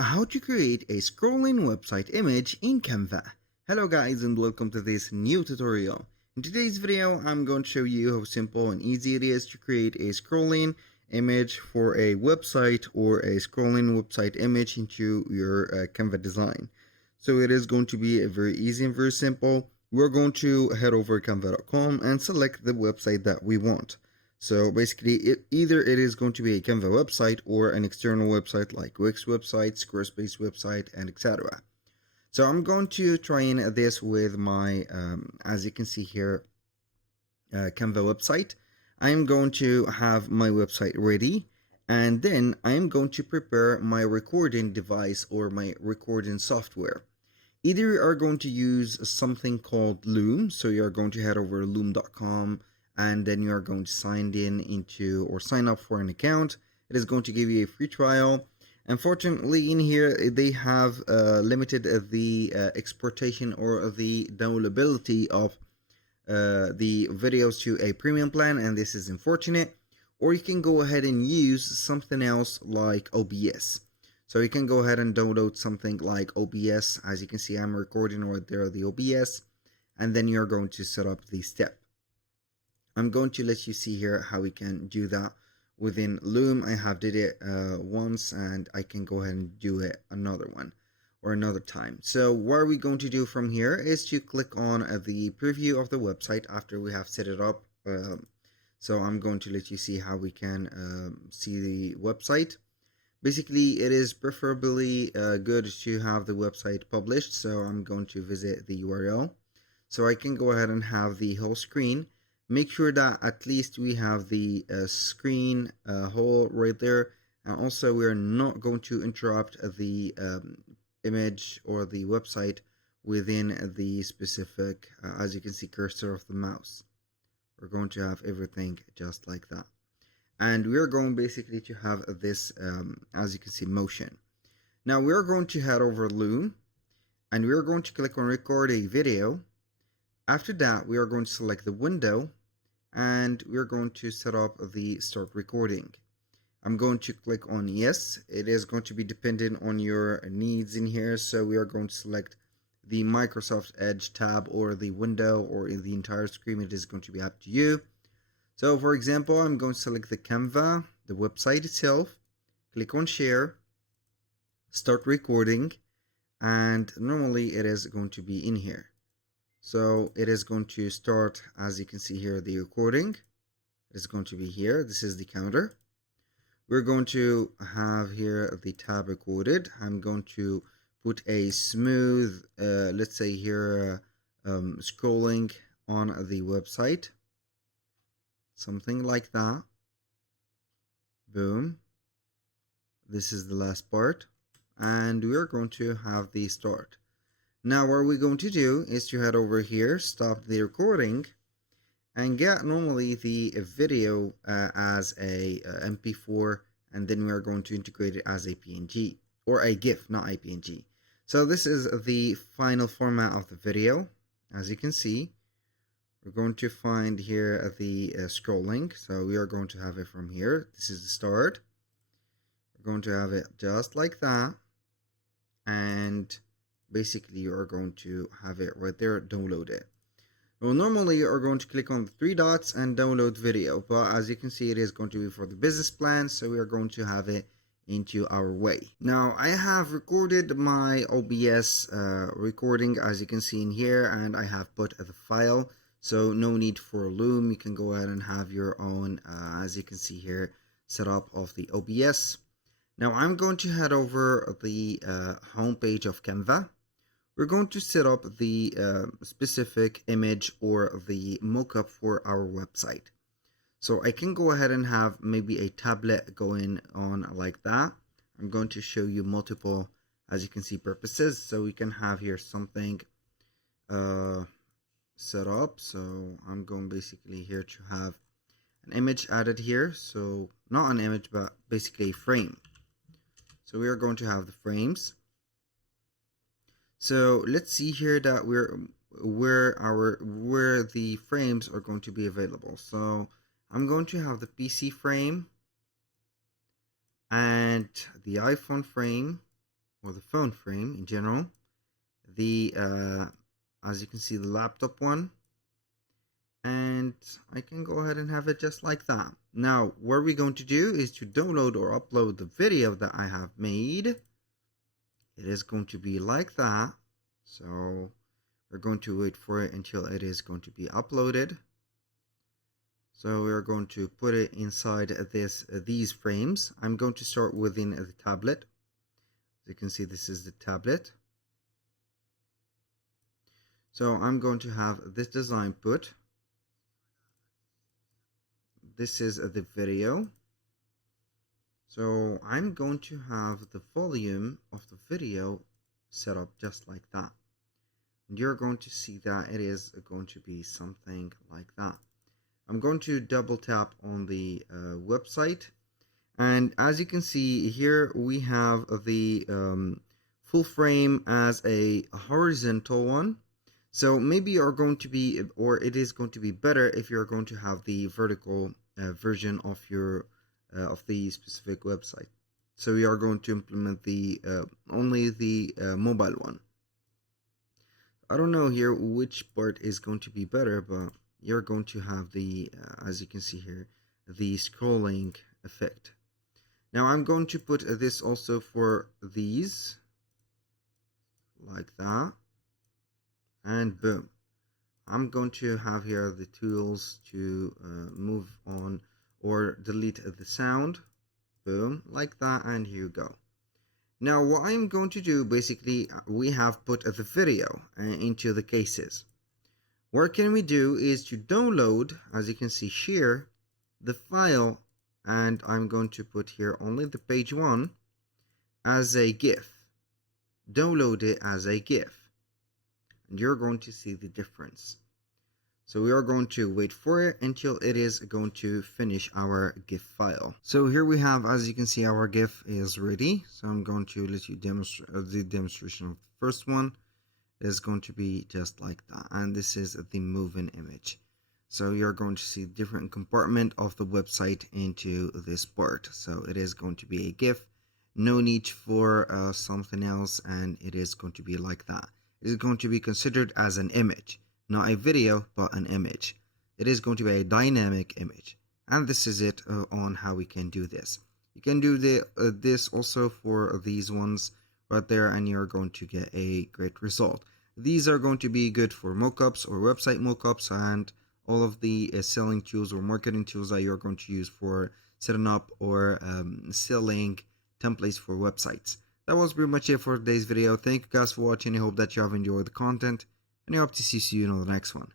How to create a scrolling website image in Canva. Hello guys and welcome to this new tutorial. In today's video I'm going to show you how simple and easy it is to create a scrolling image for a website or a scrolling website image into your Canva design. So it is going to be a very easy and very simple. We're going to head over to canva.com and select the website that we want. So basically, either it is going to be a Canva website or an external website like Wix website, Squarespace website, and etc. So I'm going to try in this with my, as you can see here, Canva website. I'm going to have my website ready, and then I'm going to prepare my recording device or my recording software. Either you are going to use something called Loom, so you are going to head over to loom.com and then you are going to sign in into or sign up for an account. It is going to give you a free trial. Unfortunately, in here they have limited the exportation or the downloadability of the videos to a premium plan, and this is unfortunate. Or you can go ahead and use something else like OBS. So you can go ahead and download something like OBS. As you can see, I'm recording right there the OBS, and then you're going to set up the step. I'm going to let you see here how we can do that within Loom. I have did it once, and I can go ahead and do it another one or another time. So what are we going to do from here is to click on the preview of the website after we have set it up. So I'm going to let you see how we can see the website. Basically, it is preferably good to have the website published, so I'm going to visit the URL. So I can go ahead and have the whole screen. Make sure that at least we have the screen whole right there. And also, we are not going to interrupt the image or the website within the specific, as you can see, cursor of the mouse. We're going to have everything just like that. And we're going basically to have this, as you can see, motion. Now we're going to head over Loom and we're going to click on record a video. After that, we are going to select the window and we're going to set up the start recording. I'm going to click on yes. It is going to be dependent on your needs in here. So we are going to select the Microsoft Edge tab or the window or the entire screen. It is going to be up to you. So for example, I'm going to select the Canva, the website itself, click on share, start recording, and normally it is going to be in here. So it is going to start, as you can see here, the recording. It is going to be here. This is the counter. We're going to have here the tab recorded. I'm going to put a smooth, let's say here, scrolling on the website. Something like that. Boom. This is the last part. And we're going to have the start. Now what we're going to do is to head over here, stop the recording, and get normally the video as a MP4, and then we're going to integrate it as a PNG or a GIF, not a PNG. So this is the final format of the video. As you can see, we're going to find here the scrolling. So we are going to have it from here. This is the start. We're going to have it just like that, and basically you are going to have it right there, download it. Well, normally you are going to click on the three dots and download video, but as you can see, it is going to be for the business plan, so we are going to have it into our way. Now I have recorded my OBS recording, as you can see in here, and I have put the file, so no need for Loom. You can go ahead and have your own, as you can see here, setup of the OBS. Now I'm going to head over the homepage of Canva. We're going to set up the specific image or the mockup for our website. So I can go ahead and have maybe a tablet going on like that. I'm going to show you multiple, as you can see, purposes. So we can have here something set up. So I'm going basically here to have an image added here. So not an image, but basically a frame. So we are going to have the frames. So let's see here that where the frames are going to be available. So I'm going to have the PC frame and the iPhone frame or the phone frame in general, the as you can see, the laptop one, and I can go ahead and have it just like that. Now what we're going to do is to download or upload the video that I have made. It is going to be like that. So we're going to wait for it until it is going to be uploaded. So we're going to put it inside these frames. I'm going to start within the tablet. As you can see, this is the tablet. So I'm going to have this design put. This is the video. So I'm going to have the volume of the video set up just like that. And you're going to see that it is going to be something like that. I'm going to double tap on the website, and as you can see here, we have the full frame as a horizontal one. So maybe you're going to be, or it is going to be better if you're going to have the vertical version of your of the specific website. So we are going to implement the only the mobile one. I don't know here which part is going to be better, but you're going to have the, as you can see here, the scrolling effect. Now I'm going to put this also for these, like that, and boom. I'm going to have here the tools to move on or delete the sound, boom, like that, and here you go. Now what I'm going to do, basically, we have put the video into the cases. What can we do is to download, as you can see here, the file, and I'm going to put here only the page 1 as a GIF. Download it as a GIF, and you're going to see the difference. So we are going to wait for it until it is going to finish our GIF file. So here we have, as you can see, our GIF is ready. So I'm going to let you demonstrate the demonstration of the first one. Is going to be just like that, and this is the moving image. So you're going to see different compartment of the website into this part. So it is going to be a GIF, no need for something else, and it is going to be like that. It is going to be considered as an image, not a video, but an image. It is going to be a dynamic image, and this is it on how we can do this. You can do this also for these ones right there, and you're going to get a great result. These are going to be good for mockups or website mockups and all of the selling tools or marketing tools that you're going to use for setting up or selling templates for websites. That was pretty much it for today's video. Thank you guys for watching. I hope that you have enjoyed the content, and I hope to see you in the next one.